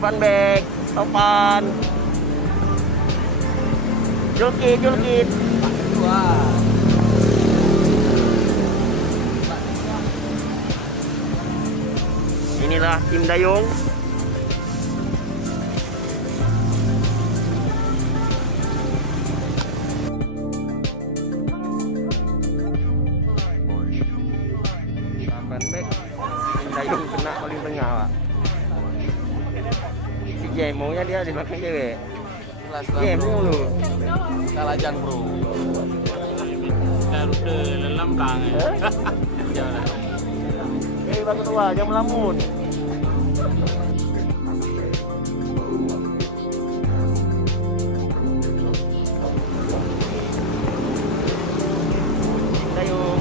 Fun bag, topan. Julkit. Inilah tim dayung. Fun bag, tim dayung kena paling tengah, Pak. Si Jemo-nya dia di belakang cewek. Jemo lu. Kalajan bro. Rute lelam bang. Jalan. Bang tua, jangan melamun. Dayung.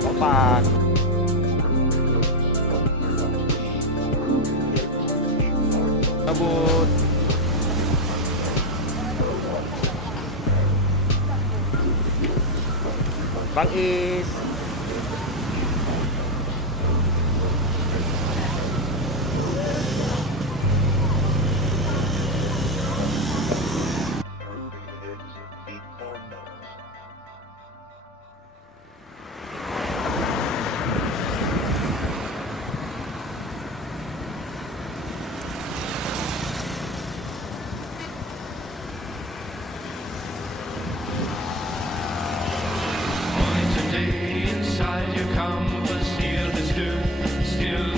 Topan. Kabut. Bang Is. Inside your compass here to still.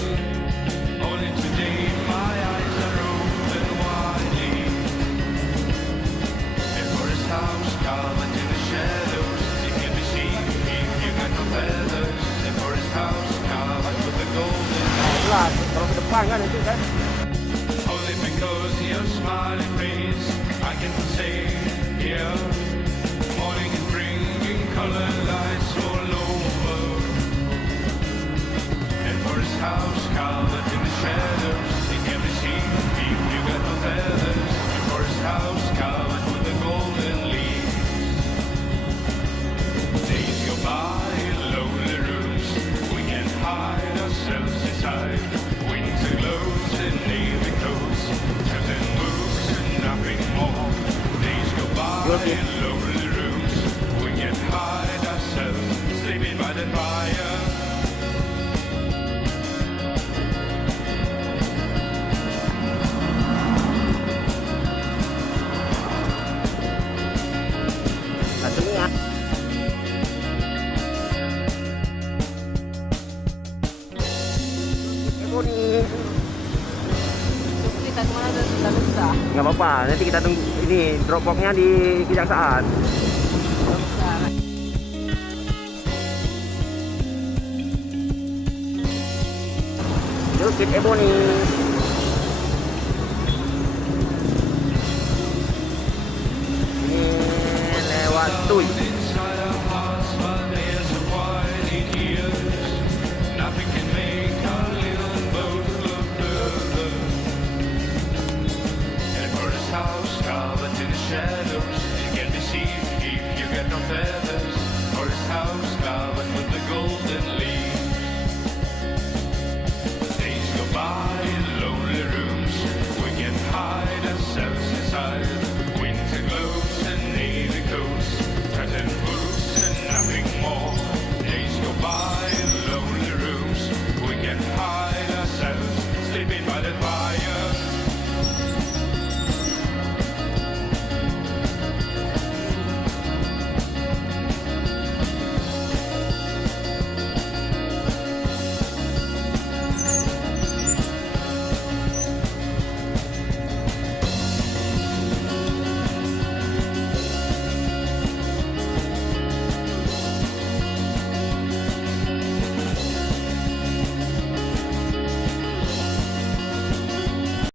Only today my eyes are open widely. A forest house covered in the shadows, it can be seen if you got no feathers. A forest house covered with the golden. Jelas, kalau ke depan kan itu kan. Only because your smiling face I can say here. Morning is bringing color lights all over. And forest house covered in the shadows, it can be seen if you got no feathers. And forest house covered with the golden leaves. Days go by in lonely rooms, we can hide ourselves inside. Winter glows and navy coats, turns and moves and nothing more. Days go by in lonely rooms, we can hide ourselves, sleeping by the fire. Tengah. Nih. Kita kemana dan kita? Nggak apa-apa, nanti kita tunggu ini Dropbox-nya di Kejaksaan. Julkit Ebony. Ini lewat Tuy. Inside our hearts, while there's a winding years, nothing can make our little boat look further. And for his house covered in the shadows, it can be seen if you get no feathers. For his house covered with the golden leaves. Days go by in lonely rooms, we can hide ourselves inside. Winter glows and navy coats, curtain boots and nothing more. Days go by in lonely rooms, we can hide ourselves, sleeping by the fire.